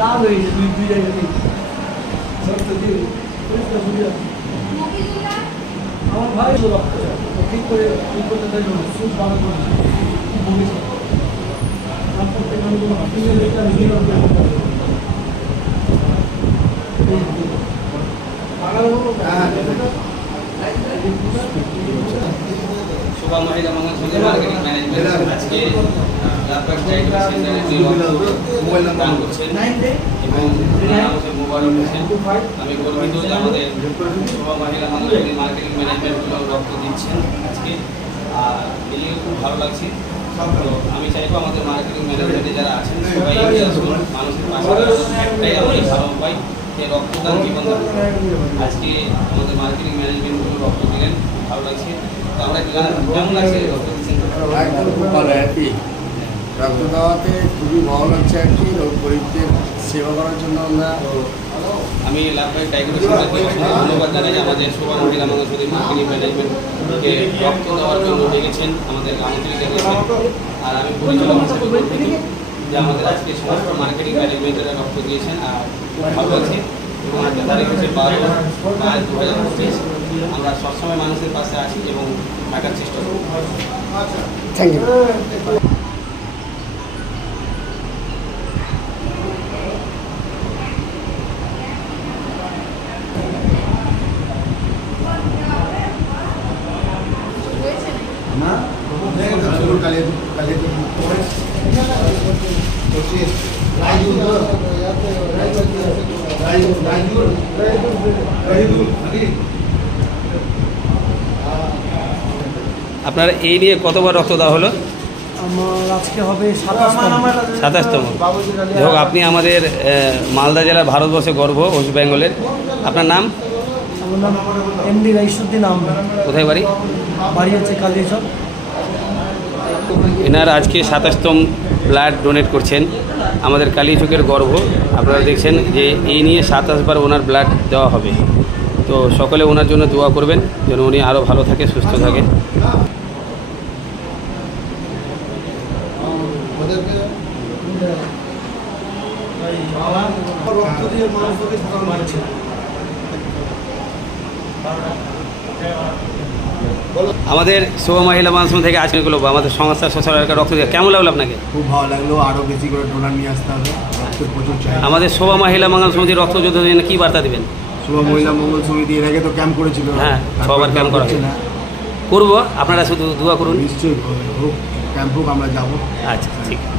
জাল হয়েছে দুই জায়গাতেই আমার ভাই তো রক্ত ঠিক করে করতে সুপ ভালো করে ভবিষ্যৎ তারপর থেকে আমি কোনো শোভা মহিলা মঙ্গল সমিতি মার্কেটিং ম্যানেজমেন্ট আজকে লাভবাগ চাইল্ড সেন্টারে দান করছেন এবং মোবাইল দিচ্ছেন। আমি গর্বিত যে আমাদের শোভা মহিলা মঙ্গল সমিতি মার্কেটিং ম্যানেজমেন্টগুলো রক্ত দিচ্ছেন আজকে, আর নিজেকে খুব ভালো লাগছে। তো আমি চাইবো আমাদের মার্কেটিং ম্যানেজমেন্টে যারা আছেন সবাই এগিয়ে আসুন, মানুষের পাশে একটাই আমাদের ভালো উপায় যে রক্তদান জীবনদান। আজকে আমাদের মার্কেটিং ম্যানেজমেন্টগুলো রক্ত দিলেন, ভালো লাগছে। তো আমরা কেমন লাগছে রক্ত দিচ্ছেন? একদম খুব ভালো, হ্যাপি। রক্ত দেওয়াতে খুবই ভালো লাগছে আর কি, গরিবদের সেবা করার জন্য আমরা। আমি লাভবাই ডায়াগনোসিসকে ধন্যবাদ জানাই আমাদের শোভা মহিলা মঙ্গল সমিতি মার্কেটিং ম্যানেজমেন্টকে রক্ত দেওয়ার জন্য ডেকেছেন, আমাদের আমন্ত্রণ জানিয়েছেন। আর আমি পরিচালক হিসেবে গর্বিত যে আমাদের আজকে সমস্ত মার্কেটিং ম্যানেজমেন্টেরা রক্ত দিয়েছেন, আর খুব ভালো লাগছে। এবং একটা তারিখ হচ্ছে 12/5/2025। আমরা সবসময় মানুষের পাশে আছি এবং থাকার চেষ্টা করব। Thank you. আপনার এই নিয়ে কতবার রক্ত দেওয়া হলো? আমার আজকে হবে 27তম। হোক, আপনি আমাদের মালদা জেলার ভারতবর্ষে গর্ব, ওয়েস্ট বেঙ্গলের। আপনার নাম? আমার নাম এমডি রাইসুদ্দিন আহমেদ। কোথায় বাড়ি? বাড়ি হচ্ছে কালিয়াচক। এনার আজকে 27তম ব্লাড ডোনেট করছেন, আমাদের কালিয়াচকের গর্ব। আপনারা দেখছেন যে এই নিয়ে 27 বার ওনার ব্লাড দেওয়া হবে। তো সকলে ওনার জন্য দোয়া করবেন যেন উনি আরও ভালো থাকে, সুস্থ থাকে। রক্ত দিয়ে মানুষকে সকাল মারছে। আমাদের শোভা মহিলা মানুষ থেকে আজকে আমাদের সংস্থা সোশ্যাল ওয়ার্কার রক্ত দিয়ে কেমন লাগলো আপনাকে? খুব ভালো লাগলো, আরও বেশি করে ডোনার নিয়ে আসতে হবে, রক্তের প্রচুর চাই। আমাদের শোভা মহিলা মঙ্গল সমিতির রক্ত যোদ্ধাদের জন্য কী বার্তা দেবেন? শুভ মহিলা মঙ্গল সমিতি এর আগে তো ক্যাম্প করেছিল, হ্যাঁ, তারপর সবার ক্যাম্প করা হচ্ছে না। করবো, আপনারা শুধু দোয়া করুন। নিশ্চয়ই হোক, ক্যাম্প হোক, আমরা যাবো। আচ্ছা, ঠিক আছে।